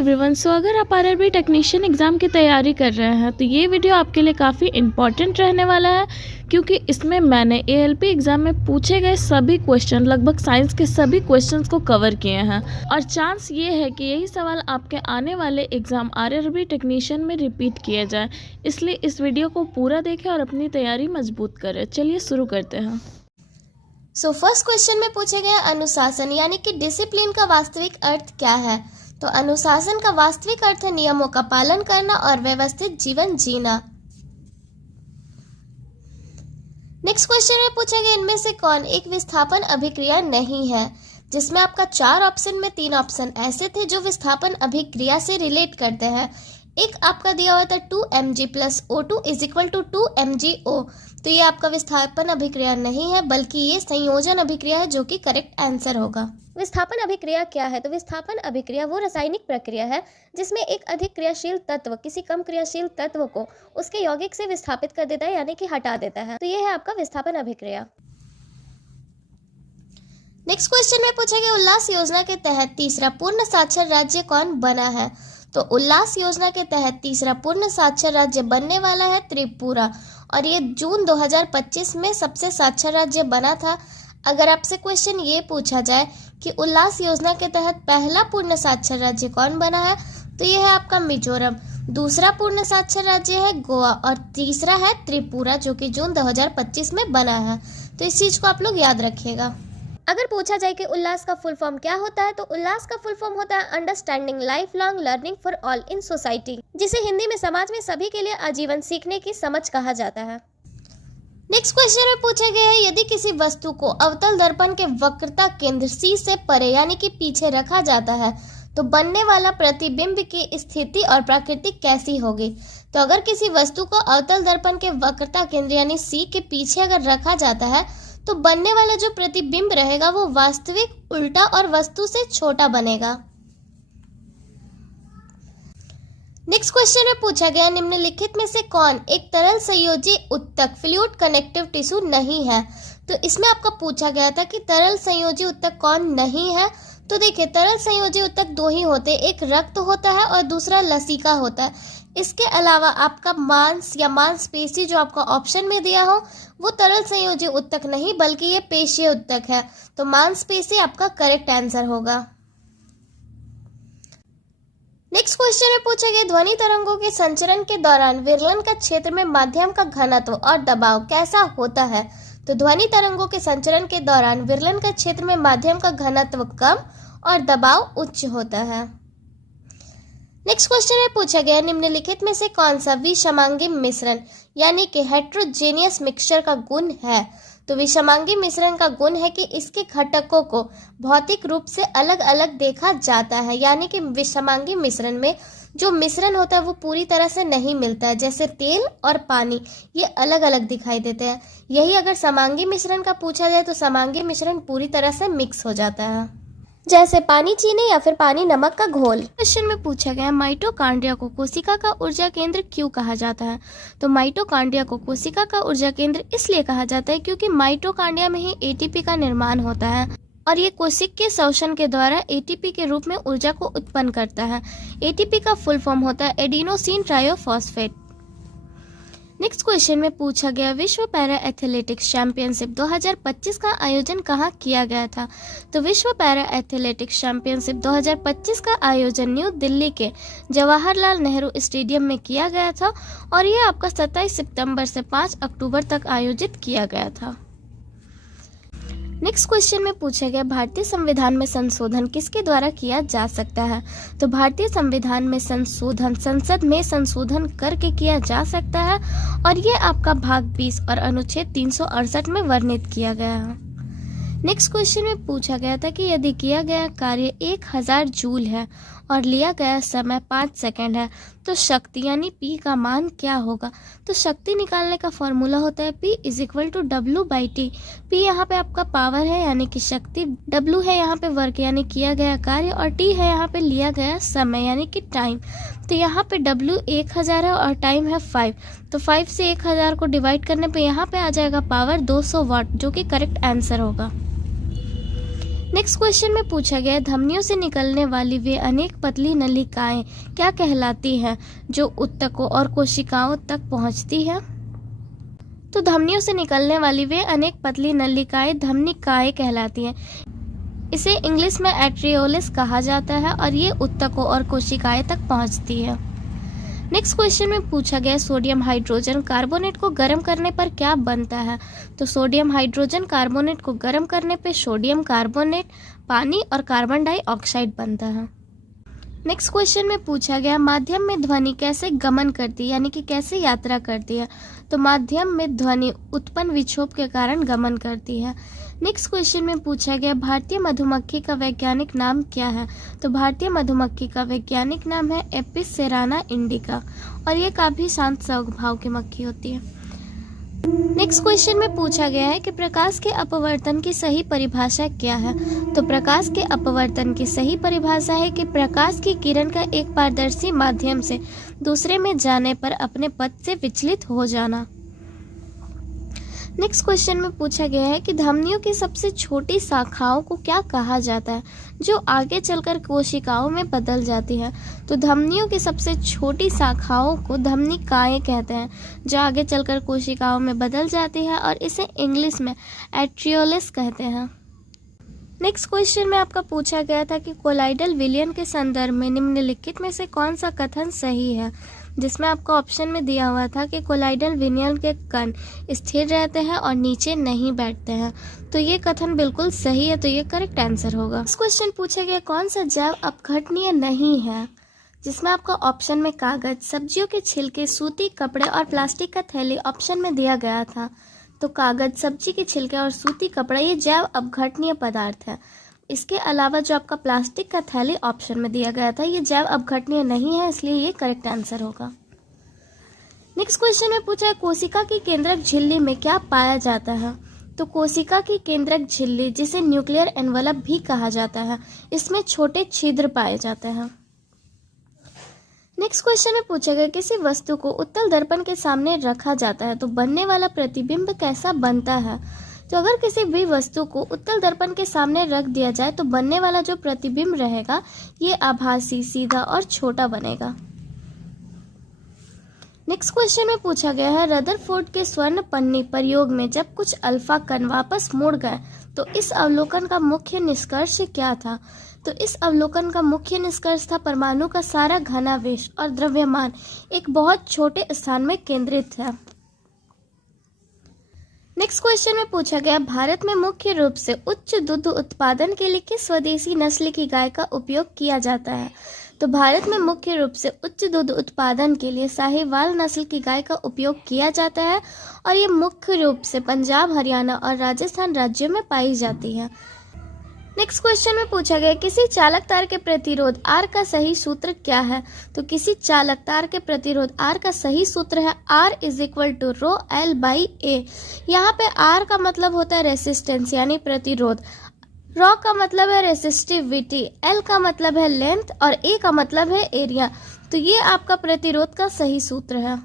Everyone. सो अगर आप RRB technician exam की तैयारी कर रहे हैं तो ये वीडियो आपके लिए काफ़ी इम्पॉर्टेंट रहने वाला है, क्योंकि इसमें मैंने एएलपी एग्ज़ाम में पूछे गए सभी क्वेश्चन, लगभग साइंस के सभी क्वेश्चंस को कवर किए हैं और चांस ये है कि यही सवाल आपके आने वाले एग्ज़ाम आरआरबी टेक्नीशियन में रिपीट किए जाए। इसलिए इस वीडियो को पूरा देखें और अपनी तैयारी मजबूत करें। चलिए शुरू करते हैं। फर्स्ट क्वेश्चन में पूछे गए अनुशासन यानी कि डिसिप्लिन का वास्तविक अर्थ क्या है। तो अनुशासन का वास्तविक अर्थ है नियमों का पालन करना और व्यवस्थित जीवन जीना। नेक्स्ट क्वेश्चन में पूछे गए इनमें से कौन एक विस्थापन अभिक्रिया नहीं है, जिसमें आपका 4 ऑप्शन में 3 ऑप्शन ऐसे थे जो विस्थापन अभिक्रिया से रिलेट करते हैं। एक आपका दिया हुआ था 2mg + O2 = 2mgO। तो ये आपका विस्थापन अभिक्रिया नहीं है, बल्कि ये संयोजन अभिक्रिया है, जो कि करेक्ट आंसर होगा। विस्थापन अभिक्रिया क्या है? तो विस्थापन अभिक्रिया वो रासायनिक प्रक्रिया है जिसमें एक अधिक क्रियाशील तत्व किसी कम क्रियाशील तत्व को उसके यौगिक से विस्थापित कर देता है, यानी कि हटा देता है। तो ये है आपका विस्थापन अभिक्रिया। नेक्स्ट क्वेश्चन में पूछे गए उल्लास योजना के तहत तीसरा पूर्ण साक्षर राज्य कौन बना है। तो उल्लास योजना के तहत तीसरा पूर्ण साक्षर राज्य बनने वाला है त्रिपुरा, और ये जून 2025 में सबसे साक्षर राज्य बना था। अगर आपसे क्वेश्चन ये पूछा जाए कि उल्लास योजना के तहत पहला पूर्ण साक्षर राज्य कौन बना है, तो ये है आपका मिजोरम। दूसरा पूर्ण साक्षर राज्य है गोवा और तीसरा है त्रिपुरा, जो कि जून 2025 में बना है। तो इस चीज को आप लोग याद रखिएगा। अगर पूछा जाए कि उल्लास का फुल फॉर्म क्या होता है, तो उल्लास का फुल फॉर्म होता है understanding life long learning for all in society, जिसे हिंदी में समाज में सभी के लिए आजीवन सीखने की समझ कहा जाता है। नेक्स्ट क्वेश्चन में पूछे गए हैं यदि किसी वस्तु को अवतल दर्पण के वक्रता केंद्र C से परे यानी कि पीछे रखा जाता है तो बनने वाला प्रतिबिंब की स्थिति और प्रकृति कैसी होगी। तो अगर किसी वस्तु को अवतल दर्पण के वक्रता केंद्र यानी C के पीछे अगर रखा जाता है तो बनने वाला जो प्रतिबिंब रहेगा वो वास्तविक, उल्टा और वस्तु से छोटा बनेगा। नेक्स्ट क्वेश्चन में पूछा गया निम्नलिखित में से कौन एक तरल संयोजी उत्तक फ्लूइड कनेक्टिव टिश्यू नहीं है। तो इसमें आपका पूछा गया था कि तरल संयोजी उत्तक कौन नहीं है। तो देखिए, तरल संयोजी उत्तक 2 ही होते, एक रक्त होता है और दूसरा लसिका होता है। इसके अलावा आपका मांस या मांसपेशी जो आपका ऑप्शन में दिया हो वो तरल संयोजी उत्तक नहीं, बल्कि ये पेशीय उत्तक है। तो मांसपेशी आपका करेक्ट आंसर होगा। नेक्स्ट क्वेश्चन में पूछे गए ध्वनि तरंगों के संचरण के दौरान विरलन का क्षेत्र में माध्यम का घनत्व और दबाव कैसा होता है। तो ध्वनि तरंगों के संचरण के दौरान विरलन का क्षेत्र में माध्यम का घनत्व कम और दबाव उच्च होता है। नेक्स्ट क्वेश्चन में पूछा गया निम्नलिखित में से कौन सा विषमांगी मिश्रण यानी कि हेट्रोजेनियस मिक्सचर का गुण है। तो विषमांगी मिश्रण का गुण है कि इसके घटकों को भौतिक रूप से अलग अलग देखा जाता है, यानी कि विषमांगी मिश्रण में जो मिश्रण होता है वो पूरी तरह से नहीं मिलता है। जैसे तेल और पानी ये अलग अलग दिखाई देते हैं। यही अगर समांगी मिश्रण का पूछा जाए तो समांगी मिश्रण पूरी तरह से मिक्स हो जाता है, जैसे पानी चीनी या फिर पानी नमक का घोल। क्वेश्चन में पूछा गया माइटोकांड्रिया को कोशिका का ऊर्जा केंद्र क्यों कहा जाता है। तो माइटोकांड्रिया को कोशिका का ऊर्जा केंद्र इसलिए कहा जाता है क्योंकि माइटोकांड्रिया में ही एटीपी का निर्माण होता है और ये कोशिकीय शोषण के द्वारा एटीपी के रूप में ऊर्जा को उत्पन्न करता है। एटीपी का फुल फॉर्म होता है एडिनोसिन ट्राइफॉस्फेट। नेक्स्ट क्वेश्चन में पूछा गया विश्व पैरा एथलेटिक्स चैंपियनशिप 2025 का आयोजन कहाँ किया गया था। तो विश्व पैरा एथलेटिक्स चैंपियनशिप 2025 का आयोजन न्यू दिल्ली के जवाहरलाल नेहरू स्टेडियम में किया गया था और यह आपका 27 सितंबर से 5 अक्टूबर तक आयोजित किया गया था। नेक्स्ट क्वेश्चन में पूछा गया भारतीय संविधान में संशोधन किसके द्वारा किया जा सकता है। तो भारतीय संविधान में संशोधन संसद में संशोधन करके किया जा सकता है और ये आपका भाग 20 और अनुच्छेद 368 में वर्णित किया गया है। नेक्स्ट क्वेश्चन में पूछा गया था कि यदि किया गया कार्य 1000 जूल है और लिया गया समय 5 सेकंड है तो शक्ति यानी P का मान क्या होगा। तो शक्ति निकालने का फॉर्मूला होता है P = W/T। P यहाँ पे आपका पावर है यानी कि शक्ति, W है यहाँ पे वर्क यानी किया गया कार्य और T है यहाँ पे लिया गया समय यानी कि टाइम। तो यहाँ पे W 1000 है और टाइम है 5। तो 5 से 1000 को डिवाइड करने पे यहाँ पे आ जाएगा पावर 200 वाट, जो कि करेक्ट आंसर होगा। नेक्स्ट क्वेश्चन में पूछा गया है, धमनियों से निकलने वाली वे अनेक पतली नलिकाएं क्या कहलाती हैं जो ऊतकों और कोशिकाओं तक पहुंचती है? तो धमनियों से निकलने वाली वे अनेक पतली नलिकाएं धमनिकाएं कहलाती हैं। इसे इंग्लिश में एट्रियोलस कहा जाता है और ये ऊतकों और कोशिकाएं तक पहुंचती है। नेक्स्ट क्वेश्चन में पूछा गया, सोडियम हाइड्रोजन कार्बोनेट को गर्म करने पर क्या बनता है? तो सोडियम हाइड्रोजन कार्बोनेट को गर्म करने पे सोडियम कार्बोनेट, पानी और कार्बन डाइऑक्साइड बनता है। नेक्स्ट क्वेश्चन में पूछा गया, माध्यम में ध्वनि कैसे गमन करती है, यानी कि कैसे यात्रा करती है? तो माध्यम में ध्वनि उत्पन्न विक्षोभ के कारण गमन करती है। नेक्स्ट क्वेश्चन में पूछा गया, भारतीय मधुमक्खी का वैज्ञानिक नाम क्या है? तो भारतीय मधुमक्खी का वैज्ञानिक नाम है एपिस सेराना इंडिका और ये काफी शांत स्वभाव की मक्खी होती है। नेक्स्ट क्वेश्चन में पूछा गया है कि प्रकाश के अपवर्तन की सही परिभाषा क्या है? तो प्रकाश के अपवर्तन की सही परिभाषा है कि प्रकाश की किरण का एक पारदर्शी माध्यम से दूसरे में जाने पर अपने पथ से विचलित हो जाना। नेक्स्ट क्वेश्चन में पूछा गया है कि धमनियों की सबसे छोटी शाखाओं को क्या कहा जाता है जो आगे चलकर कोशिकाओं में बदल जाती है? तो धमनियों की सबसे छोटी शाखाओं को धमनिकाएं कहते हैं जो आगे चलकर कोशिकाओं में बदल जाती है और इसे इंग्लिश में एट्रियोलस कहते हैं। नेक्स्ट क्वेश्चन में आपका पूछा गया था कि कोलाइडल विलयन के संदर्भ में निम्नलिखित में से कौन सा कथन सही है, जिसमें आपको ऑप्शन में दिया हुआ था कि कोलाइडल विलयन के कण स्थिर रहते हैं और नीचे नहीं बैठते हैं। तो ये कथन बिल्कुल सही है, तो ये करेक्ट आंसर होगा। इस क्वेश्चन पूछा गया, कौन सा जैव अपघटनीय नहीं है, जिसमें आपका ऑप्शन में कागज, सब्जियों के छिलके, सूती कपड़े और प्लास्टिक का थैली ऑप्शन में दिया गया था। तो कागज, सब्जी के छिलके और सूती कपड़ा ये जैव अपघटनीय पदार्थ है। इसके अलावा जो आपका प्लास्टिक का थैली ऑप्शन में दिया गया था ये जैव अपघटनीय नहीं है, इसलिए ये करेक्ट आंसर होगा। नेक्स्ट क्वेश्चन में पूछा है, कोशिका की केंद्रक झिल्ली में क्या पाया जाता है? तो कोशिका की केंद्रक झिल्ली, जिसे न्यूक्लियर एनवलप भी कहा जाता है, इसमें छोटे छिद्र पाए जाते हैं। नेक्स्ट क्वेश्चन में पूछा गया, किसी वस्तु को उत्तल दर्पण के सामने रखा जाता है तो बनने वाला प्रतिबिंब कैसा बनता है? तो अगर किसी भी वस्तु को उत्तल दर्पण के सामने रख दिया जाए तो बनने वाला जो प्रतिबिंब रहेगा ये आभासी, सीधा और छोटा बनेगा। नेक्स्ट क्वेश्चन में पूछा गया है, रदरफोर्ड के स्वर्ण पन्नी प्रयोग में जब कुछ अल्फा कण वापस मुड़ गए तो इस अवलोकन का मुख्य निष्कर्ष क्या था? तो इस अवलोकन का मुख्य निष्कर्ष था परमाणु का सारा घनावेश और द्रव्यमान एक बहुत छोटे स्थान में केंद्रित है। नेक्स्ट क्वेश्चन में पूछा गया, भारत में मुख्य रूप से उच्च दूध उत्पादन के लिए किस स्वदेशी नस्ल की गाय का उपयोग किया जाता है? तो भारत में मुख्य रूप से उच्च दूध उत्पादन के लिए साहिवाल नस्ल की गाय का उपयोग किया जाता है और ये मुख्य रूप से पंजाब, हरियाणा और राजस्थान राज्यों में पाई जाती है। नेक्स्ट क्वेश्चन में पूछा गया, किसी चालक तार के प्रतिरोध R का सही सूत्र क्या है? तो किसी चालक तार के प्रतिरोध R का सही सूत्र है R = ρl/a। यहाँ पे R का मतलब होता है रेसिस्टेंस यानी प्रतिरोध, ρ का मतलब है रेसिस्टिविटी, L का मतलब है लेंथ और A का मतलब है एरिया। तो ये आपका प्रतिरोध का सही सूत्र है।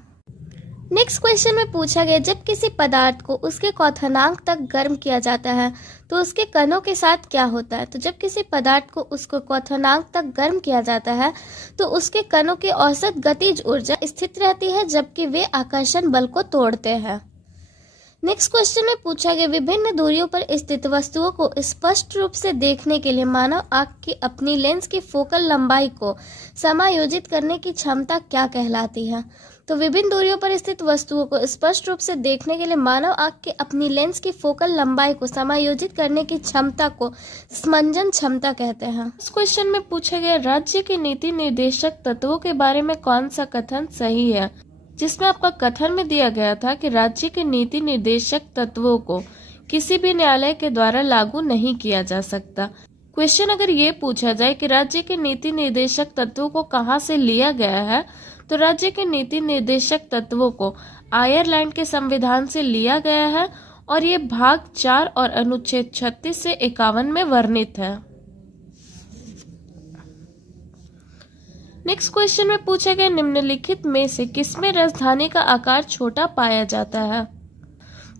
नेक्स्ट क्वेश्चन में पूछा गया, जब किसी पदार्थ को उसके क्वथनांक तक गर्म किया जाता है तो उसके कणों के साथ क्या होता है? तो जब किसी पदार्थ को उसके क्वथनांक तक गर्म किया जाता है तो उसके कणों की औसत गतिज ऊर्जा स्थिर रहती है जबकि वे आकर्षण बल को तोड़ते हैं। नेक्स्ट क्वेश्चन में पूछा गया, विभिन्न दूरियों पर स्थित वस्तुओं को स्पष्ट रूप से देखने के लिए मानव आंख की अपनी लेंस की फोकल लंबाई को समायोजित करने की क्षमता क्या कहलाती है? तो विभिन्न दूरियों पर स्थित वस्तुओं को स्पष्ट रूप से देखने के लिए मानव आंख की अपनी लेंस की फोकल लंबाई को समायोजित करने की क्षमता को स्मंजन क्षमता कहते हैं। इस क्वेश्चन में पूछा गया, राज्य के नीति निर्देशक तत्वों के बारे में कौन सा कथन सही है? जिसमें आपका कथन में दिया गया था कि राज्य के नीति निर्देशक तत्वों को किसी भी न्यायालय के द्वारा लागू नहीं किया जा सकता। क्वेश्चन अगर ये पूछा जाए कि राज्य के नीति निर्देशक तत्वों को कहाँ से लिया गया है, तो राज्य के नीति निर्देशक तत्वों को आयरलैंड के संविधान से लिया गया है और ये भाग 4 और अनुच्छेद 36 से 51 में वर्णित है। नेक्स्ट क्वेश्चन में पूछा गया, निम्नलिखित में से किसमें राजधानी का आकार छोटा पाया जाता है?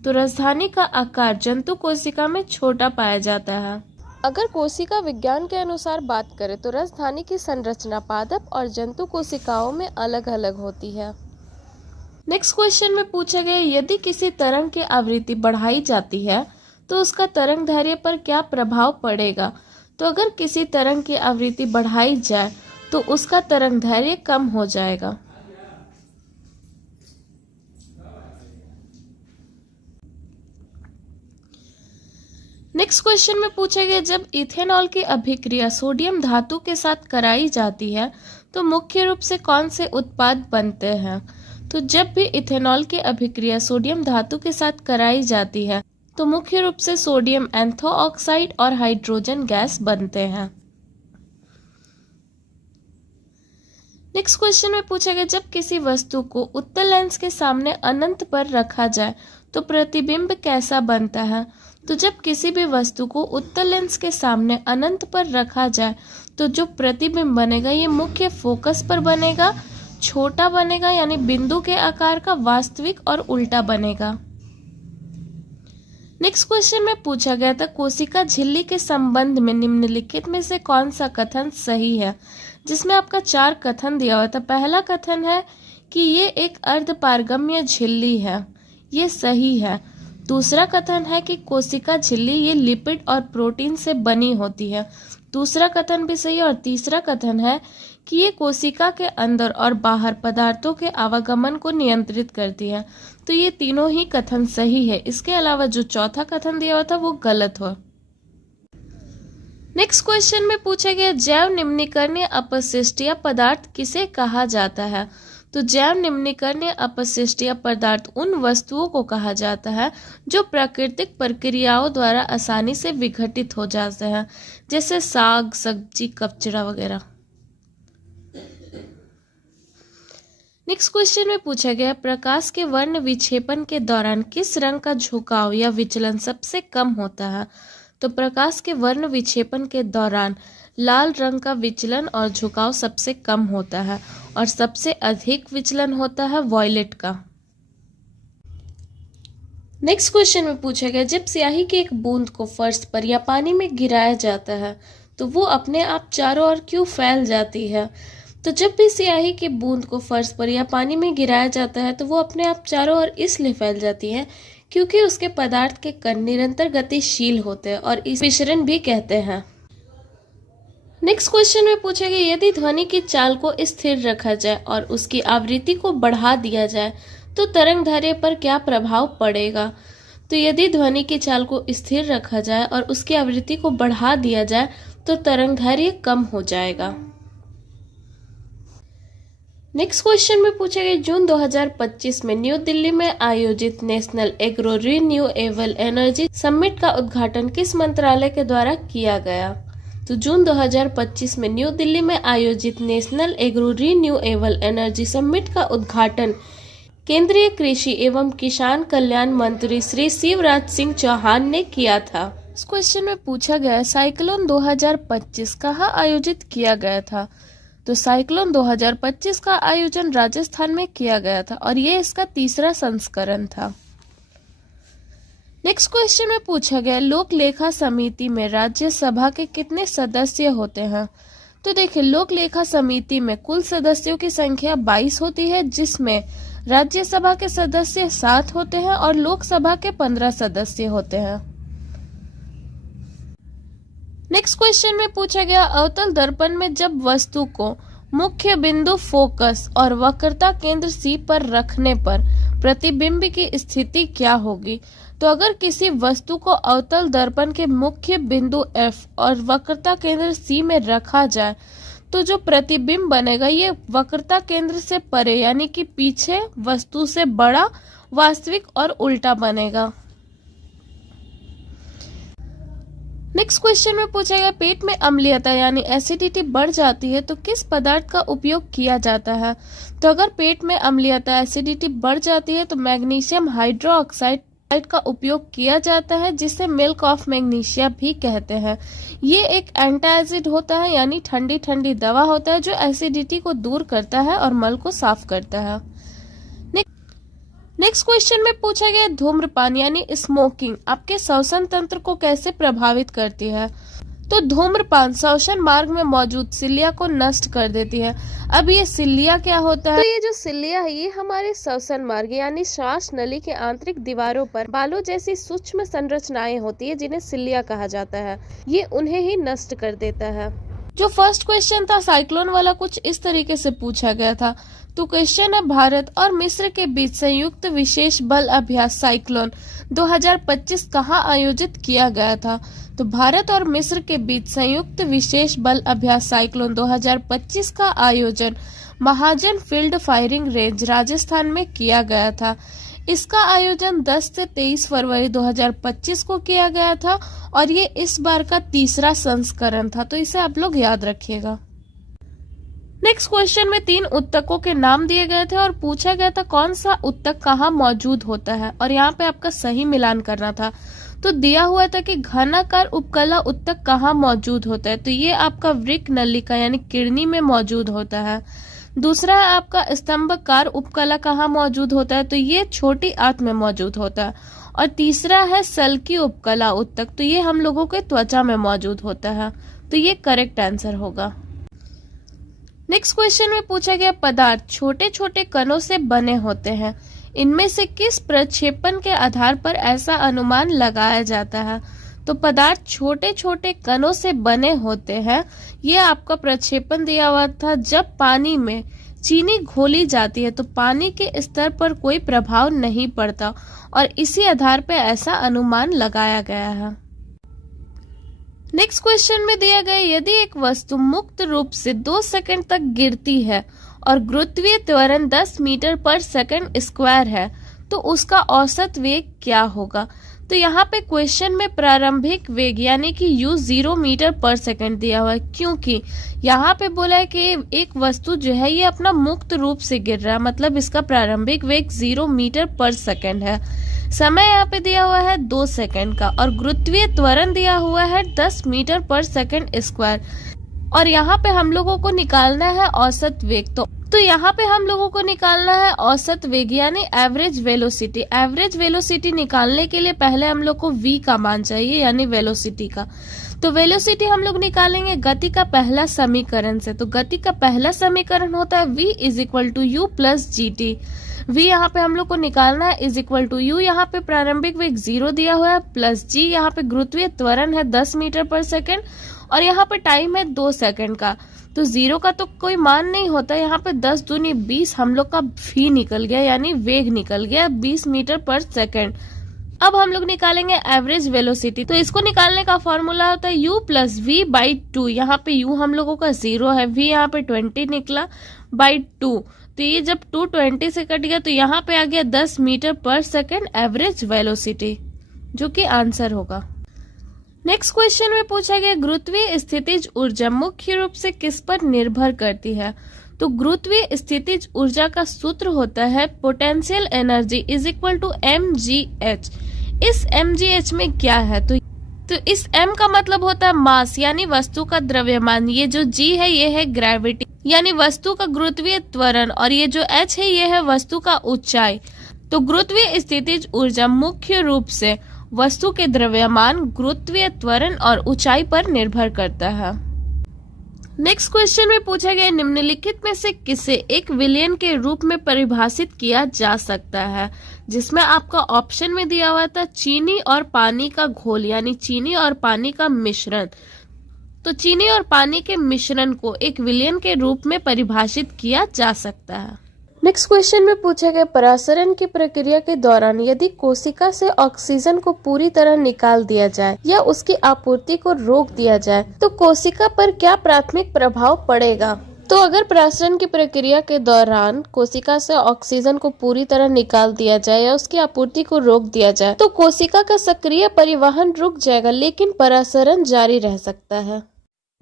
तो राजधानी का आकार जंतु कोशिका में छोटा पाया जाता है। अगर कोशिका विज्ञान के अनुसार बात करें तो रसधानी की संरचना पादप और जंतु कोशिकाओं में अलग अलग होती है। नेक्स्ट क्वेश्चन में पूछा गया यदि किसी तरंग की आवृत्ति बढ़ाई जाती है तो उसका तरंग दैर्घ्य पर क्या प्रभाव पड़ेगा। तो अगर किसी तरंग की आवृत्ति बढ़ाई जाए तो उसका तरंग दैर्घ्य कम हो जाएगा। नेक्स्ट क्वेश्चन में पूछा गया जब इथेनॉल की अभिक्रिया सोडियम धातु के साथ कराई जाती है तो मुख्य रूप से कौन से उत्पाद बनते हैं। तो जब भी इथेनॉल की अभिक्रिया सोडियम धातु के साथ कराई जाती है तो मुख्य रूप से सोडियम एंथो ऑक्साइड और हाइड्रोजन गैस बनते हैं। नेक्स्ट क्वेश्चन में पूछा गया जब किसी वस्तु को उत्तल लेंस के सामने अनंत पर रखा जाए तो प्रतिबिंब कैसा बनता है। तो जब किसी भी वस्तु को उत्तल लेंस के सामने अनंत पर रखा जाए तो जो प्रतिबिंब बनेगा ये मुख्य फोकस पर बनेगा, छोटा बनेगा यानी बिंदु के आकार का, वास्तविक और उल्टा बनेगा। नेक्स्ट क्वेश्चन में पूछा गया था कोशिका झिल्ली के संबंध में निम्नलिखित में से कौन सा कथन सही है, जिसमें आपका 4 कथन दिया हुआ था। पहला कथन है कि ये एक अर्धपारगम्य झिल्ली है, ये सही है। दूसरा कथन है कि कोशिका झिल्ली ये लिपिड और प्रोटीन से बनी होती है, दूसरा कथन भी सही है। और तीसरा कथन है कि ये कोशिका के अंदर और बाहर पदार्थों के आवागमन को नियंत्रित करती है। तो ये तीनों ही कथन सही है। इसके अलावा जो चौथा कथन दिया हुआ था वो गलत हो। नेक्स्ट क्वेश्चन में पूछा गया जैव निम्नीकरणीय अपशिष्टीय पदार्थ किसे कहा जाता है। तो जैव निम्नीकरणीय अपशिष्टीय पदार्थ उन वस्तुओं को कहा जाता है जो प्राकृतिक प्रक्रियाओं द्वारा आसानी से विघटित हो जाते हैं, जैसे साग, सब्जी, कचरा वगैरह। नेक्स्ट क्वेश्चन में पूछा गया प्रकाश के वर्ण विक्षेपण के दौरान किस रंग का झुकाव या विचलन सबसे कम होता है। तो प्रकाश के वर्ण विक्षेपण के दौरान लाल रंग का विचलन और झुकाव सबसे कम होता है और सबसे अधिक विचलन होता है वॉयलेट का। नेक्स्ट क्वेश्चन में पूछा गया जब स्याही की एक बूंद को फर्श पर या पानी में गिराया जाता है तो वो अपने आप चारों ओर क्यों फैल जाती है। तो जब भी स्याही की बूंद को फर्श पर या पानी में गिराया जाता है तो वो अपने आप चारों ओर इसलिए फैल जाती है क्योंकि उसके पदार्थ के कण निरंतर गतिशील होते हैं और इस विचरण भी कहते हैं। नेक्स्ट क्वेश्चन में पूछा गया यदि ध्वनि की चाल को स्थिर रखा जाए और उसकी आवृत्ति को बढ़ा दिया जाए तो तरंग दैर्घ्य पर क्या प्रभाव पड़ेगा। तो यदि ध्वनि की चाल को स्थिर रखा जाए और उसकी आवृत्ति को बढ़ा दिया जाए तो तरंग दैर्घ्य कम हो जाएगा। नेक्स्ट क्वेश्चन में पूछा गया जून 2025 में न्यू दिल्ली में आयोजित national agro renewable energy summit का उद्घाटन किस मंत्रालय के द्वारा किया गया। तो जून 2025 में न्यू दिल्ली में आयोजित national agro renewable energy summit का उद्घाटन केंद्रीय कृषि एवं किसान कल्याण मंत्री श्री शिवराज सिंह चौहान ने किया था। इस क्वेश्चन में पूछा गया साइक्लोन 2025 कहाँ आयोजित किया गया था। तो साइक्लोन 2025 का आयोजन राजस्थान में किया गया था और ये इसका तीसरा संस्करण था। नेक्स्ट क्वेश्चन में पूछा गया लोक लेखा समिति में राज्यसभा के कितने सदस्य होते हैं। तो देखिए लोक लेखा समिति में कुल सदस्यों की संख्या 22 होती है, जिसमें राज्यसभा के सदस्य 7 होते हैं और लोकसभा के 15 सदस्य होते हैं। नेक्स्ट क्वेश्चन में पूछा गया अवतल दर्पण में जब वस्तु को मुख्य बिंदु फोकस और वक्रता केंद्र सी पर रखने पर प्रतिबिंब की स्थिति क्या होगी। तो अगर किसी वस्तु को अवतल दर्पण के मुख्य बिंदु एफ और वक्रता केंद्र सी में रखा जाए तो जो प्रतिबिंब बनेगा ये वक्रता केंद्र से परे यानी कि पीछे वस्तु से बड़ा, वास्तविक और उल्टा बनेगा। नेक्स्ट क्वेश्चन में पूछा गया पेट में अम्लीयता यानी एसिडिटी बढ़ जाती है तो किस पदार्थ का उपयोग किया जाता है। तो अगर पेट में अम्लीयता एसिडिटी बढ़ जाती है तो मैग्नीशियम हाइड्रोक्साइड का उपयोग किया जाता है, जिसे मिल्क ऑफ मैग्नीशिया भी कहते हैं। ये एक एंटी एसिड होता है यानी ठंडी ठंडी दवा होता है जो एसिडिटी को दूर करता है और मल को साफ करता है। नेक्स्ट क्वेश्चन में पूछा गया धूम्रपान यानी स्मोकिंग आपके श्वसन तंत्र को कैसे प्रभावित करती है। तो धूम्रपान श्वसन मार्ग में मौजूद सिलिया को नष्ट कर देती है। अब ये सिलिया क्या होता है? तो ये जो सिलिया है ये हमारे श्वसन मार्ग यानी श्वास नली के आंतरिक दीवारों पर बालों जैसी सूक्ष्म संरचनाएं होती है जिन्हें सिलिया कहा जाता है। ये उन्हें ही नष्ट कर देता है। जो फर्स्ट क्वेश्चन था साइक्लोन वाला कुछ इस तरीके से पूछा गया था। तो क्वेश्चन है, भारत और मिस्र के बीच संयुक्त विशेष बल अभ्यास साइक्लोन 2025 कहाँ आयोजित किया गया था? तो भारत और मिस्र के बीच संयुक्त विशेष बल अभ्यास साइक्लोन 2025 का आयोजन महाजन फील्ड फायरिंग रेंज राजस्थान में किया गया था। इसका आयोजन 10 से 23 फरवरी 2025 को किया गया था और ये इस बार का तीसरा संस्करण था, तो इसे आप लोग याद रखिएगा। नेक्स्ट क्वेश्चन में 3 उत्तकों के नाम दिए गए थे और पूछा गया था कौन सा उत्तक कहाँ मौजूद होता है और यहाँ पे आपका सही मिलान करना था। तो दिया हुआ था कि घनाकार उपकला उत्तक कहाँ मौजूद होता है, तो ये आपका वृक्क नलिका यानी किडनी में मौजूद होता है। दूसरा है आपका स्तंभकार उपकला कहाँ मौजूद होता है, तो ये छोटी आंत में मौजूद होता है। और तीसरा है सल्की उपकला उत्तक, तो ये हम लोगों के त्वचा में मौजूद होता है, तो ये करेक्ट आंसर होगा। नेक्स्ट क्वेश्चन में पूछा गया पदार्थ छोटे छोटे कणों से बने होते हैं, इनमें से किस प्रक्षेपण के आधार पर ऐसा अनुमान लगाया जाता है? तो पदार्थ छोटे छोटे कणों से बने होते हैं, ये आपका प्रक्षेपण दिया हुआ था। जब पानी में चीनी घोली जाती है तो पानी के स्तर पर कोई प्रभाव नहीं पड़ता और इसी आधार पर ऐसा अनुमान लगाया गया है। नेक्स्ट क्वेश्चन में दिया गया यदि एक वस्तु मुक्त रूप से 2 सेकंड तक गिरती है और गुरुत्वीय त्वरण 10 मीटर पर सेकंड स्क्वायर है तो उसका औसत वेग क्या होगा? तो यहाँ पे क्वेश्चन में प्रारंभिक वेग यानी कि u 0 मीटर पर सेकंड दिया हुआ है, क्योंकि यहाँ पे बोला है कि एक वस्तु जो है ये अपना मुक्त रूप से गिर रहा है, मतलब इसका प्रारंभिक वेग 0 मीटर पर सेकंड है। समय यहाँ पे दिया हुआ है 2 सेकंड का और गुरुत्वीय त्वरण दिया हुआ है 10 मीटर पर सेकंड स्क्वायर और यहाँ पे हम लोगों को निकालना है औसत वेग। तो यहाँ पे हम लोगों को निकालना है औसत वेग यानी एवरेज वेलोसिटी। एवरेज वेलोसिटी निकालने के लिए पहले हम लोग को v का मान चाहिए यानी वेलोसिटी का। तो वेलोसिटी हम लोग निकालेंगे गति का पहला समीकरण से। तो गति का पहला समीकरण होता है v is equal to u plus g t. v यहाँ पे हम लोग को निकालना है इज इक्वल टू यू, यहाँ पे प्रारंभिक वेग 0 दिया हुआ है, प्लस जी यहाँ पे गुरुत्वीय त्वरण है 10 मीटर पर सेकंड और यहाँ पे टाइम है 2 सेकंड का। तो 0 का तो कोई मान नहीं होता, यहाँ पे 10 दूनी 20 हम लोग का v निकल गया यानी वेग निकल गया 20 मीटर पर सेकंड। अब हम लोग निकालेंगे एवरेज वेलोसिटी। तो इसको निकालने का फॉर्मूला होता है u प्लस वी बाई 2। यहाँ पे u हम लोगों का 0 है, v यहाँ पे 20 निकला बाई 2। तो ये जब 220 से कट गया तो यहाँ पे आ गया 10 मीटर पर सेकंड एवरेज वेलोसिटी, जो कि आंसर होगा। नेक्स्ट क्वेश्चन में पूछा गया गुरुत्वीय स्थितिज ऊर्जा मुख्य रूप से किस पर निर्भर करती है? तो गुरुत्वीय स्थितिज ऊर्जा का सूत्र होता है potential energy is equal to mgh। इस mgh में क्या है? तो इस m का मतलब होता है मास यानी वस्तु का द्रव्यमान, ये जो g है ये है ग्रेविटी यानी वस्तु का गुरुत्वीय त्वरण और ये जो h है ये है वस्तु का ऊंचाई। तो गुरुत्वीय स्थितिज ऊर्जा मुख्य रूप से वस्तु के द्रव्यमान, गुरुत्वीय त्वरण और ऊंचाई पर निर्भर करता है। नेक्स्ट क्वेश्चन में पूछा गया निम्नलिखित में से किसे एक विलयन के रूप में परिभाषित किया जा सकता है? जिसमें आपका ऑप्शन में दिया हुआ था चीनी और पानी का घोल यानी चीनी और पानी का मिश्रण। तो चीनी और पानी के मिश्रण को एक विलयन के रूप में परिभाषित किया जा सकता है। नेक्स्ट क्वेश्चन में पूछा गया परासरण की प्रक्रिया के दौरान यदि कोशिका से ऑक्सीजन को पूरी तरह निकाल दिया जाए या उसकी आपूर्ति को रोक दिया जाए तो कोशिका पर क्या प्राथमिक प्रभाव पड़ेगा? तो अगर परासरण की प्रक्रिया के दौरान कोशिका से ऑक्सीजन को पूरी तरह निकाल दिया जाए या उसकी आपूर्ति को रोक दिया जाए तो कोशिका का सक्रिय परिवहन रुक जाएगा लेकिन परासरण जारी रह सकता है।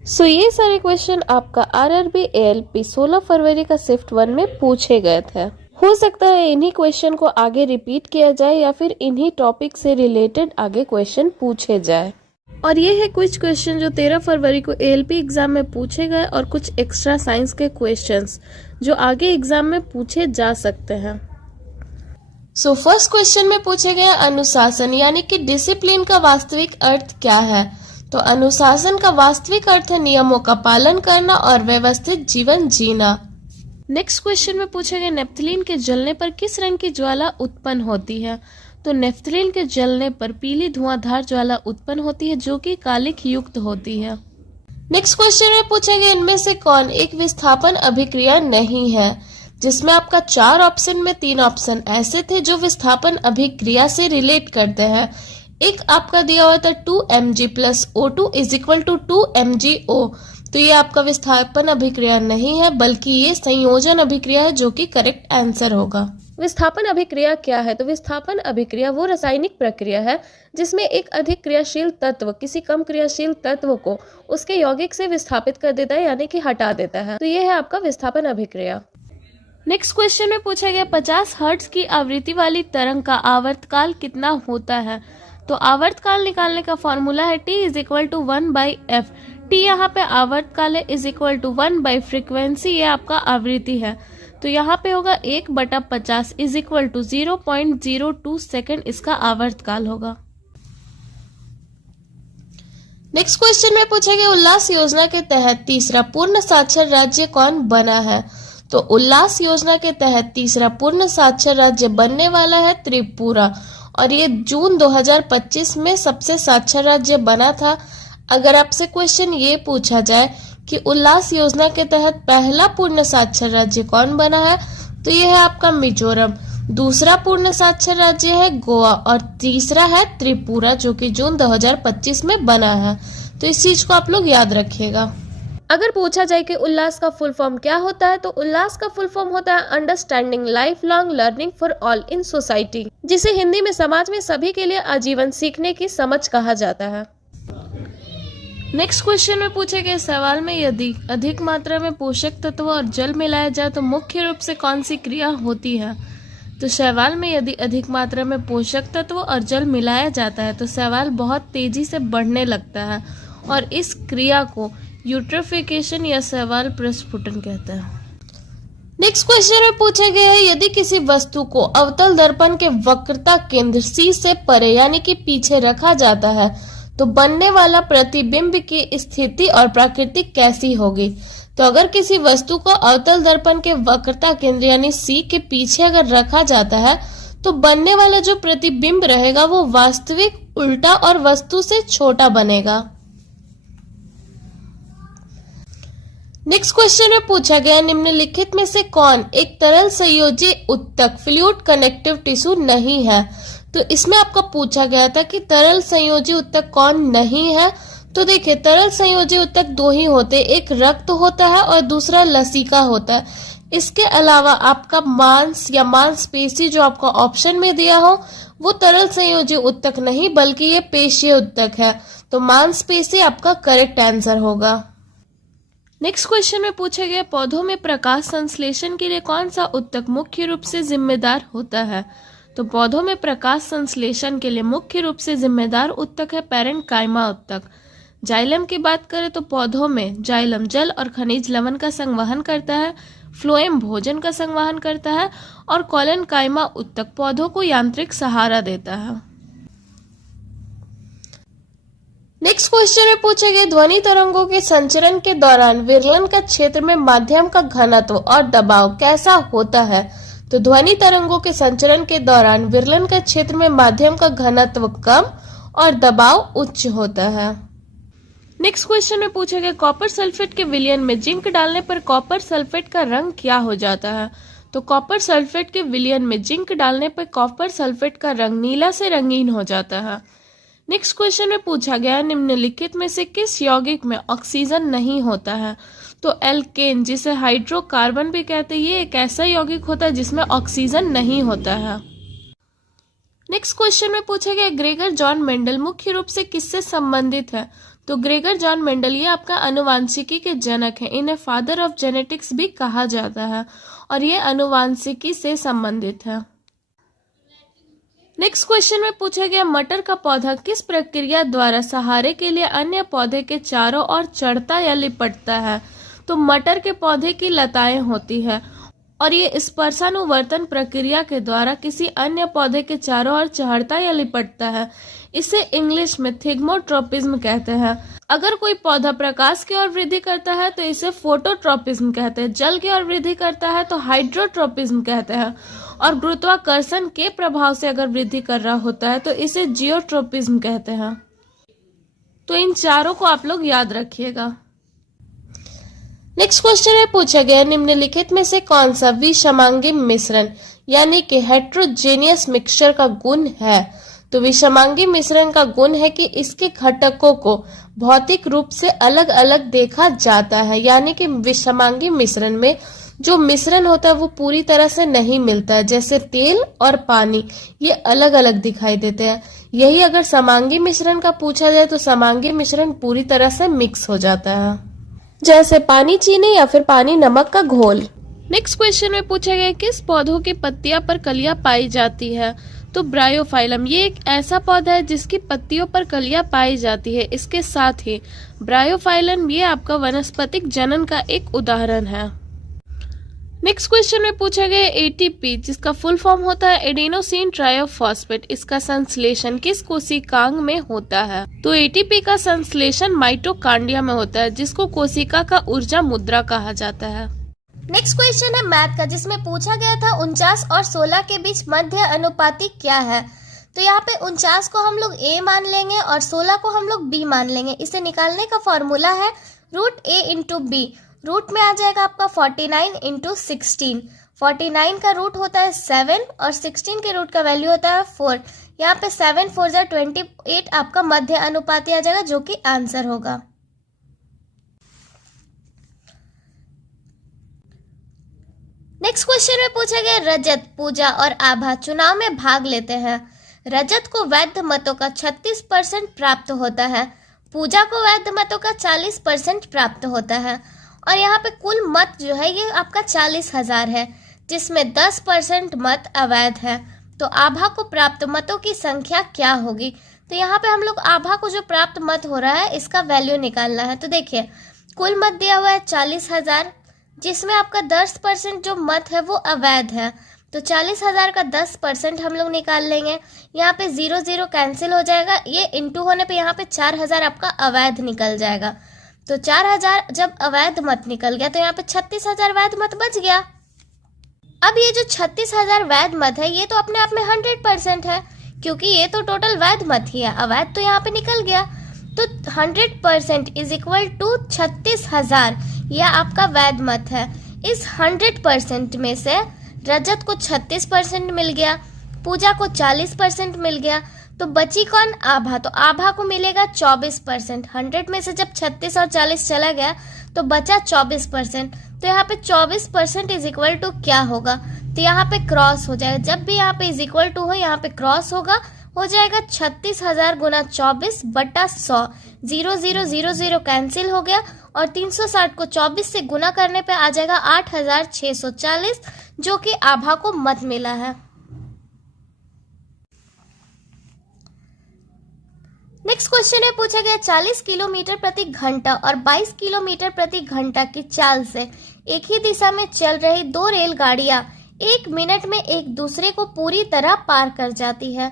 ये सारे क्वेश्चन आपका आरआरबी एएलपी 16 फरवरी का शिफ्ट 1 में पूछे गए थे। हो सकता है इन्हीं क्वेश्चन को आगे रिपीट किया जाए या फिर इन्हीं टॉपिक से रिलेटेड आगे क्वेश्चन पूछे जाए। और ये है कुछ क्वेश्चन जो 13 फरवरी को एएलपी एग्जाम में पूछे गए और कुछ एक्स्ट्रा साइंस के क्वेश्चंस जो आगे एग्जाम में पूछे जा सकते हैं। फर्स्ट क्वेश्चन में पूछे गए अनुशासन यानी कि डिसिप्लिन का वास्तविक अर्थ क्या है? तो अनुशासन का वास्तविक अर्थ है नियमों का पालन करना और व्यवस्थित जीवन जीना। नेक्स्ट क्वेश्चन में पूछा गया नेफ्थलीन के जलने पर किस रंग की ज्वाला उत्पन्न होती है। तो नेफ्थलीन के जलने पर पीली धुआंधार ज्वाला उत्पन्न होती है जो कि कालिख युक्त होती है। नेक्स्ट क्वेश्चन में पूछा गया इनमें से कौन एक विस्थापन अभिक्रिया नहीं है, जिसमें आपका 4 ऑप्शन में 3 ऑप्शन ऐसे थे जो विस्थापन अभिक्रिया से रिलेट करते हैं। एक आपका दिया हुआ था 2mg + O2 = 2mgO, तो ये आपका विस्थापन अभिक्रिया नहीं है बल्कि ये संयोजन अभिक्रिया है जो कि करेक्ट आंसर होगा। विस्थापन अभिक्रिया क्या है। तो विस्थापन अभिक्रिया वो रासायनिक प्रक्रिया है जिसमें एक अधिक क्रियाशील तत्व किसी कम क्रियाशील तत्व को उसके यौगिक से विस्थापित कर देता है यानी कि हटा देता है। तो ये है आपका विस्थापन अभिक्रिया। नेक्स्ट क्वेश्चन में पूछा गया 50 हर्ट्ज की आवृत्ति वाली तरंग का आवर्तकाल कितना होता है। तो आवर्तकाल निकालने का फॉर्मूला है T = 1/f। T यहाँ पे आवर्तकाल है = 1/फ्रीक्वेंसी, ये आपका आवृत्ति है। तो यहाँ पे होगा 1/50 = 0.02 सेकेंड इसका आवर्तकाल होगा। नेक्स्ट क्वेश्चन में पूछा गया उल्लास योजना के तहत तीसरा पूर्ण साक्षर राज्य कौन बना है। तो उल्लास योजना के तहत तीसरा पूर्ण साक्षर राज्य बनने वाला है त्रिपुरा, और ये जून 2025 में सबसे साक्षर राज्य बना था। अगर आपसे क्वेश्चन ये पूछा जाए कि उल्लास योजना के तहत पहला पूर्ण साक्षर राज्य कौन बना है, तो यह है आपका मिजोरम, दूसरा पूर्ण साक्षर राज्य है गोवा और तीसरा है त्रिपुरा जो कि जून 2025 में बना है। तो इस चीज को आप लोग याद रखिएगा। अगर पूछा जाए कि उल्लास का फुल फॉर्म क्या होता है, तो उल्लास का फुल फॉर्म होता है understanding life long learning for all in society, जिसे हिंदी में समाज में सभी के लिए आजीवन सीखने की समझ कहा जाता है। नेक्स्ट क्वेश्चन में पूछे गए सवाल में यदि अधिक मात्रा में पोषक तत्व और जल मिलाया जाए तो मुख्य रूप से कौन सी क्रिया होती है। तो शैवाल में यदि अधिक मात्रा में पोषक तत्व और जल मिलाया जाता है तो शैवाल बहुत तेजी से बढ़ने लगता है और इस क्रिया को यूट्रोफिकेशन या शैवाल प्रस्फुटन कहते हैं। नेक्स्ट क्वेश्चन में पूछा गया है यदि किसी वस्तु को अवतल दर्पण के वक्रता केंद्र C से परे यानी कि पीछे रखा जाता है तो बनने वाला प्रतिबिंब की स्थिति और प्रकृति कैसी होगी। तो अगर किसी वस्तु को अवतल दर्पण के वक्रता केंद्र यानी C के पीछे अगर रखा जाता है तो बनने वाला जो प्रतिबिंब रहेगा वो वास्तविक उल्टा और वस्तु से छोटा बनेगा। नेक्स्ट क्वेश्चन में पूछा गया निम्नलिखित में से कौन एक तरल संयोजी उत्तक फ्लूइड कनेक्टिव टिश्यू नहीं है। तो इसमें आपका पूछा गया था कि तरल संयोजी उत्तक कौन नहीं है। तो देखिए तरल संयोजी उत्तक 2 ही होते, एक रक्त होता है और दूसरा लसिका होता है। इसके अलावा आपका मांस या मांसपेशी जो आपका ऑप्शन में दिया हो वो तरल संयोजी उत्तक नहीं बल्कि ये पेशीय उत्तक है। तो मांसपेशी आपका करेक्ट आंसर होगा। नेक्स्ट क्वेश्चन में पूछा गया पौधों में प्रकाश संश्लेषण के लिए कौन सा उत्तक मुख्य रूप से जिम्मेदार होता है। तो पौधों में प्रकाश संश्लेषण के लिए मुख्य रूप से जिम्मेदार उत्तक है पैरेन्काइमा उत्तक। जाइलम की बात करें तो पौधों में जाइलम जल और खनिज लवण का संवहन करता है, फ्लोएम भोजन का संवहन करता है और कोलेनकाइमा उत्तक पौधों को यांत्रिक सहारा देता है। नेक्स्ट क्वेश्चन में पूछे गए ध्वनि तरंगों के संचरण के दौरान विरलन का क्षेत्र में माध्यम का घनत्व और दबाव कैसा होता है। तो ध्वनि तरंगों के संचरण के दौरान विरलन का क्षेत्र में माध्यम का घनत्व कम और दबाव उच्च होता है। नेक्स्ट क्वेश्चन में पूछा गया कॉपर सल्फेट के विलयन में जिंक डालने पर कॉपर सल्फेट का रंग क्या हो जाता है। तो कॉपर सल्फेट के विलयन में जिंक डालने पर कॉपर सल्फेट का रंग नीला से रंगीन हो जाता है। नेक्स्ट क्वेश्चन में पूछा गया निम्नलिखित में से किस यौगिक में ऑक्सीजन नहीं होता है। तो एल्केन जिसे हाइड्रोकार्बन भी कहते हैं ये एक ऐसा यौगिक होता है जिसमें ऑक्सीजन नहीं होता है। नेक्स्ट क्वेश्चन में पूछा गया ग्रेगर जॉन मेंडल मुख्य रूप से किससे संबंधित है। तो ग्रेगर जॉन मेंडल ये आपका आनुवांशिकी के जनक है, इन्हें फादर ऑफ जेनेटिक्स भी कहा जाता है और ये आनुवांशिकी से संबंधित है। नेक्स्ट क्वेश्चन में पूछा गया मटर का पौधा किस प्रक्रिया द्वारा सहारे के लिए अन्य पौधे के चारों ओर चढ़ता या लिपटता है। तो मटर के पौधे की लताएं होती है और ये स्पर्शानुवर्तन प्रक्रिया के द्वारा किसी अन्य पौधे के चारों ओर चढ़ता या लिपटता है। इसे इंग्लिश में थिग्मोट्रोपिज्म कहते हैं। अगर कोई पौधा प्रकाश की ओर वृद्धि करता है तो इसे फोटोट्रोपिज्म कहते हैं। जल की ओर वृद्धि करता है तो हाइड्रोट्रोपिज्म कहते हैं। और गुरुत्वाकर्षण के प्रभाव से अगर वृद्धि कर रहा होता है तो इसे जियोट्रोपिज्म कहते हैं। तो इन चारों को आप लोग याद रखिएगा। नेक्स्ट क्वेश्चन में पूछा गया निम्नलिखित में से कौन सा विषमांगी मिश्रण यानी कि हेट्रोजेनियस मिक्सचर का गुण है। तो विषमांगी मिश्रण का गुण है कि इसके घटकों को भौतिक रूप से अलग अलग देखा जाता है, यानी कि विषमांगी मिश्रण में जो मिश्रण होता है वो पूरी तरह से नहीं मिलता है। जैसे तेल और पानी ये अलग अलग दिखाई देते हैं। यही अगर समांगी मिश्रण का पूछा जाए तो समांगी मिश्रण पूरी तरह से मिक्स हो जाता है, जैसे पानी चीनी या फिर पानी नमक का घोल। नेक्स्ट क्वेश्चन में पूछा गया किस पौधों की पत्तियां पर कलियां पाई जाती है। तो ब्रायोफाइलम ये एक ऐसा पौधा है जिसकी पत्तियों पर कलियां पाई जाती है। इसके साथ ही ब्रायोफाइलम ये आपका वनस्पतिक जनन का एक उदाहरण है। नेक्स्ट क्वेश्चन में पूछा गया एटीपी जिसका फुल फॉर्म होता है एडेनोसिन ट्राइफॉस्फेट, इसका संश्लेषण किस कोशिकांग में होता है। तो एटीपी का संश्लेषण माइटोकांड्रिया में होता है जिसको कोशिका का ऊर्जा मुद्रा कहा जाता है। नेक्स्ट क्वेश्चन है मैथ का जिसमें पूछा गया था 49 और 16 के बीच मध्य अनुपाती क्या है। तो यहाँ पे 49 को हम लोग a मान लेंगे और 16 को हम लोग b मान लेंगे। इसे निकालने का फॉर्मूला है रूट a इंटू बी। रूट में आ जाएगा आपका 49 इंटू 16। 49 का रूट होता है 7 और 16 के रूट का वैल्यू होता है 4। यहाँ पे 7 4 जा 28 आपका मध्य अनुपाती आ जाएगा जो कि आंसर होगा। नेक्स्ट क्वेश्चन में पूछा गया रजत, पूजा और आभा चुनाव में भाग लेते हैं। रजत को वैध मतों का 36% प्राप्त होता है, पूजा को वैध मतों का 40% प्राप्त होता है और यहाँ पे कुल मत जो है ये आपका 40,000 है जिसमें 10% मत अवैध है। तो आभा को प्राप्त मतों की संख्या क्या होगी। तो यहाँ पे हम लोग आभा को जो प्राप्त मत हो रहा है इसका वैल्यू निकालना है। तो देखिए कुल मत दिया हुआ है 40,000 जिसमें आपका 10% जो मत है वो अवैध है। तो 40,000 का 10% हम लोग निकाल लेंगे। यहाँ पे 0 0 कैंसिल हो जाएगा, ये इंटू होने पे यहाँ पे 4,000 आपका अवैध निकल जाएगा। तो 4,000 जब अवैध मत निकल गया तो यहाँ पे 36,000 वैध मत बच गया। अब ये जो 36,000 वैध मत है ये तो अपने आप में 100% है क्योंकि ये तो टोटल वैध मत ही है, अवैध तो यहाँ पे निकल गया। तो 100% इज इक्वल टू 36,000 यह आपका वैध मत है। इस 100% में से रजत को 36% मिल गया, पूजा को 40% मिल गया, तो बची कौन, आभा। तो आभा को मिलेगा 24%। 100 में से जब 36 और 40 चला गया तो बचा 24%। तो यहाँ पे 24% इज इक्वल टू क्या होगा, तो यहाँ पे क्रॉस हो जाएगा। जब भी यहाँ पे इज इक्वल टू हो यहाँ पे क्रॉस होगा, हो जाएगा 36,000 गुना 24 बटा 100। 0 0 0 0 कैंसिल हो गया और 360 को 24 से गुना करने पे आ जाएगा 8,640 जो कि आभा को मत मिला है। नेक्स्ट क्वेश्चन में पूछा गया 40 किलोमीटर प्रति घंटा और 22 किलोमीटर प्रति घंटा की चाल से एक ही दिशा में चल रही दो रेलगाड़ियां 1 मिनट में एक दूसरे को पूरी तरह पार कर जाती है।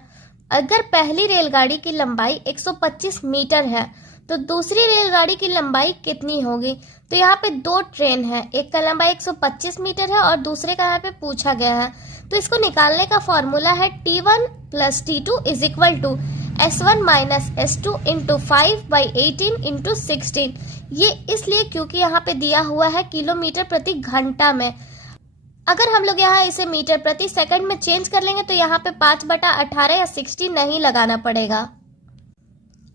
अगर पहली रेलगाड़ी की लंबाई 125 मीटर है तो दूसरी रेलगाड़ी की लंबाई कितनी होगी। तो यहाँ पे दो ट्रेन है, एक का लंबाई 125 मीटर है और दूसरे का यहाँ पे पूछा गया है। तो इसको निकालने का फॉर्मूला है T1 plus T2 is equal to S1 minus S2 into 5/18 into 16। ये इसलिए क्योंकि यहाँ पे दिया हुआ है किलोमीटर प्रति घंटा में। अगर हम लोग यहाँ इसे मीटर प्रति सेकंड में चेंज कर लेंगे तो यहाँ पे 5/18 या 60 नहीं लगाना पड़ेगा।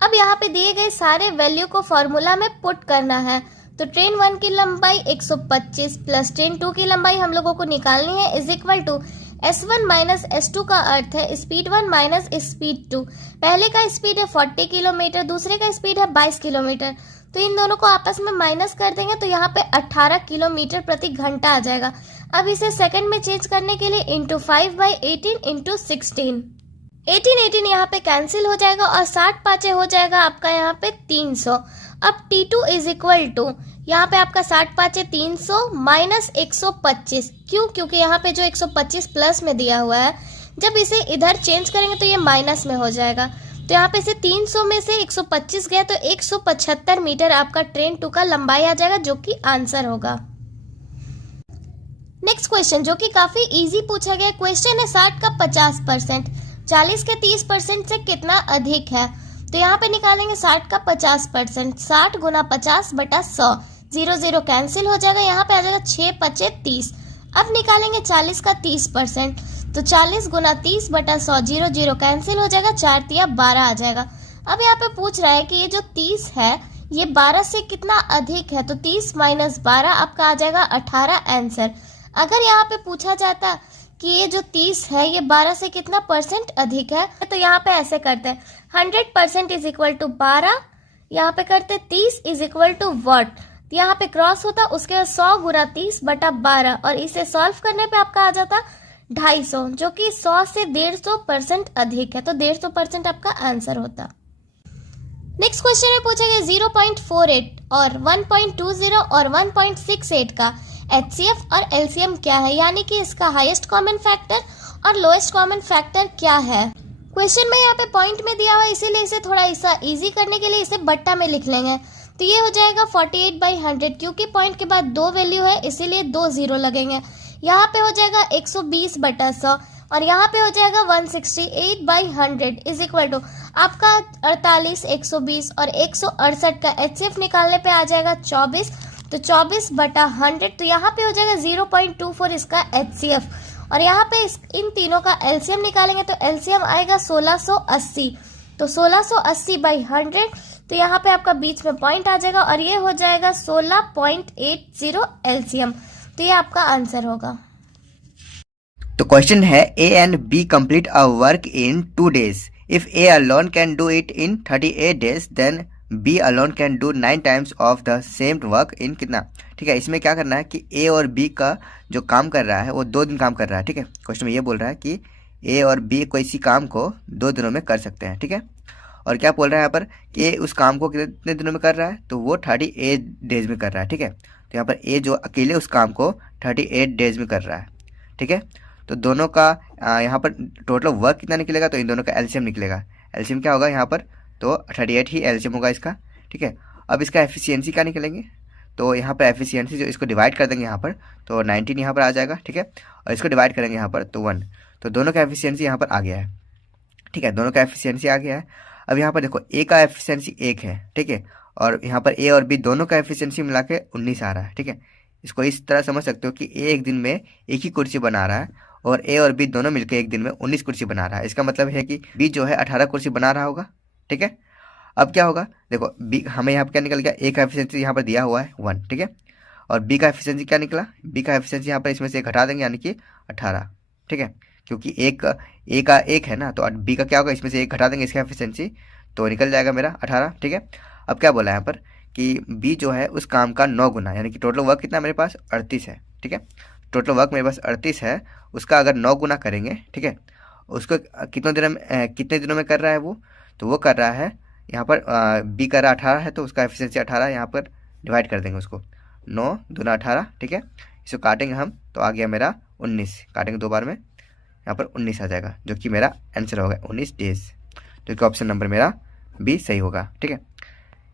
अब यहाँ पे दिए गए सारे वैल्यू को फॉर्मूला में पुट करना है। तो ट्रेन 1 की लंबाई 125 प्लस ट्रेन 2 की लंबाई हम लोगों को निकालनी है is equal to S1 minus S2 का अर्थ है स्पीड 1 माइनस स्पीड 2। पहले का स्पीड है 40 किलोमीटर, दूसरे का स्पीड है 22 किलोमीटर। तो इन दोनों को आपस में माइनस कर देंगे तो यहाँ पे 18 किलोमीटर प्रति घंटा आ जाएगा। अब इसे सेकंड में चेंज करने के लिए इंटू 5/18 इंटू 16। 18 यहाँ पे कैंसिल हो जाएगा और 60 पाँचे हो जाएगा आपका यहाँ पे 300। अब T2 इज इक्वल टू यहाँ पे आपका 60 पाँचे 300 माइनस 125। क्यों? क्योंकि यहाँ पे जो 125 प्लस में दिया हुआ है, जब इसे इधर चेंज करेंगे तो ये माइनस में हो जाएगा। तो यहाँ पे से 300 में से 125 गया तो 175 मीटर आपका ट्रेन 2 का लंबाई आ जाएगा, जो कि आंसर होगा। नेक्स्ट क्वेश्चन जो कि काफी इजी पूछा गया क्वेश्चन है, 60 का 50%, 40 के 30% से कितना अधिक है? तो यहाँ पे निकालेंगे 60 का 50%, 60 गुना 50 बटा 100, 0 0 कैंसिल हो जाएगा, यहाँ पे आ जाएगा 6 पचे 30। अब निकालेंगे 40 का 30%, तो 40 गुना 30 बटा 100, 0 0 कैंसिल हो जाएगा, 4 तिया 12 आ जाएगा। अब यहाँ पे पूछ रहा है कि ये जो 30 है ये 12 से कितना अधिक है, तो 30 माइनस 12 आपका आ जाएगा 18 आंसर। अगर यहाँ पे पूछा जाता कि ये जो 30 है ये 12 से कितना परसेंट अधिक है, तो यहाँ पे ऐसे करते हैं 100% इज इक्वल टू 12, यहाँ पे करते 30 इज इक्वल टू वॉट, यहाँ पे क्रॉस होता, उसके बाद 100 गुना 30 बटा 12 और इसे सॉल्व करने पे आपका आ जाता 250, जो कि 100 से 150% अधिक है, तो 150% आपका आंसर होता। नेक्स्ट क्वेश्चन में पूछेगा 0.48 और 1.20 और 1.68 का HCF और LCM क्या है, यानी कि इसका हाईएस्ट कॉमन फैक्टर और लोएस्ट कॉमन फैक्टर क्या है। क्वेश्चन में यहाँ पे पॉइंट में दिया हुआ है, इसीलिए इसे थोड़ा इजी करने के लिए इसे बट्टा में लिख लेंगे। तो ये हो जाएगा 48/100, क्योंकि पॉइंट के बाद 2 वैल्यू है इसीलिए 2 0 लगेंगे। यहाँ पे हो जाएगा 120/100 और यहाँ पे हो जाएगा 168/100 इज इक्वल टू आपका 48, 120 और 168 का HCF निकालने पे आ जाएगा 24, तो 24/100, तो यहाँ पे हो जाएगा 0.24 इसका HCF और यहाँ पे इन तीनों का LCM निकालेंगे तो LCM आएगा 1680, तो 1680/100, तो यहाँ पे आपका बीच में पॉइंट आ जाएगा और ये हो जाएगा 16.80 LCM, तो ये आपका आंसर होगा। तो क्वेश्चन है A and B complete a work in 2 days. If A alone can do it in 38 days, then B alone can do 9 times of the same work in कितना? ठीक है, इसमें क्या करना है कि A और B का जो काम कर रहा है वो 2 दिन काम कर रहा है। ठीक है, क्वेश्चन में ये बोल रहा है कि A और B कोई इसी काम को 2 दिनों में कर सकते हैं। ठीक है, और क्या बोल रहा है यहाँ पर कि A उस काम को कितने दिनों में कर रहा है, तो वो 38 डेज में कर रहा है। ठीक है, तो यहाँ पर A जो अकेले उस काम को 38 डेज में कर रहा है। ठीक है, तो दोनों का यहाँ पर टोटल वर्क कितना निकलेगा, तो इन दोनों का एलसीएम निकलेगा। एलसीएम क्या होगा यहाँ पर, तो 38 ही एलसीएम होगा इसका। ठीक है, अब इसका एफिशिएंसी क्या निकलेंगे, तो यहाँ पर एफिशिएंसी जो इसको डिवाइड कर देंगे यहाँ पर, तो 19 यहाँ पर आ जाएगा। ठीक है, और इसको डिवाइड करेंगे यहाँ पर तो 1, तो दोनों का एफिशिएंसी यहाँ पर आ गया है। ठीक है, दोनों का एफिशिएंसी आ गया है। अब यहाँ पर देखो ए का एफिशिएंसी 1 है। ठीक है, और यहाँ पर ए और बी दोनों का एफिशिएंसी मिला के 19 आ रहा है। ठीक है, इसको इस तरह समझ सकते हो कि ए एक दिन में एक ही कुर्सी बना रहा है और ए और बी दोनों मिलकर एक दिन में 19 कुर्सी बना रहा है। इसका मतलब है कि बी जो है 18 कुर्सी बना रहा होगा। ठीक है, अब क्या होगा, देखो बी हमें यहाँ पर क्या निकल गया, ए का एफिशिएंसी यहाँ पर दिया हुआ है 1। ठीक है, और बी का एफिशिएंसी क्या निकला, बी का एफिशिएंसी यहाँ पर इसमें से घटा देंगे यानी कि 18। ठीक है, क्योंकि ए का 1 है ना, तो बी का क्या होगा, इसमें से 1 घटा देंगे इसका एफिशिएंसी, तो निकल जाएगा मेरा 18। ठीक है, अब क्या बोला है यहाँ पर कि बी जो है उस काम का 9 गुना, यानी कि टोटल वर्क कितना मेरे पास 38 है। ठीक है, टोटल वर्क मेरे पास 38 है, उसका अगर 9 गुना करेंगे, ठीक है, उसको कितने दिनों में कर रहा है वो, तो वो कर रहा है यहाँ पर बी कर रहा 18 है, तो उसका एफिशिएंसी 18 यहाँ पर डिवाइड कर देंगे उसको, 9 दूना 18। ठीक है, इसको काटेंगे हम तो आ गया मेरा 19, काटेंगे 2 बार में, यहाँ पर 19 आ जाएगा, जो कि मेरा आंसर होगा 19 डेज, जो कि ऑप्शन नंबर मेरा बी सही होगा। ठीक है,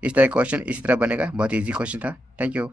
इस तरह क्वेश्चन इसी तरह बनेगा, बहुत ईजी क्वेश्चन था। Thank you.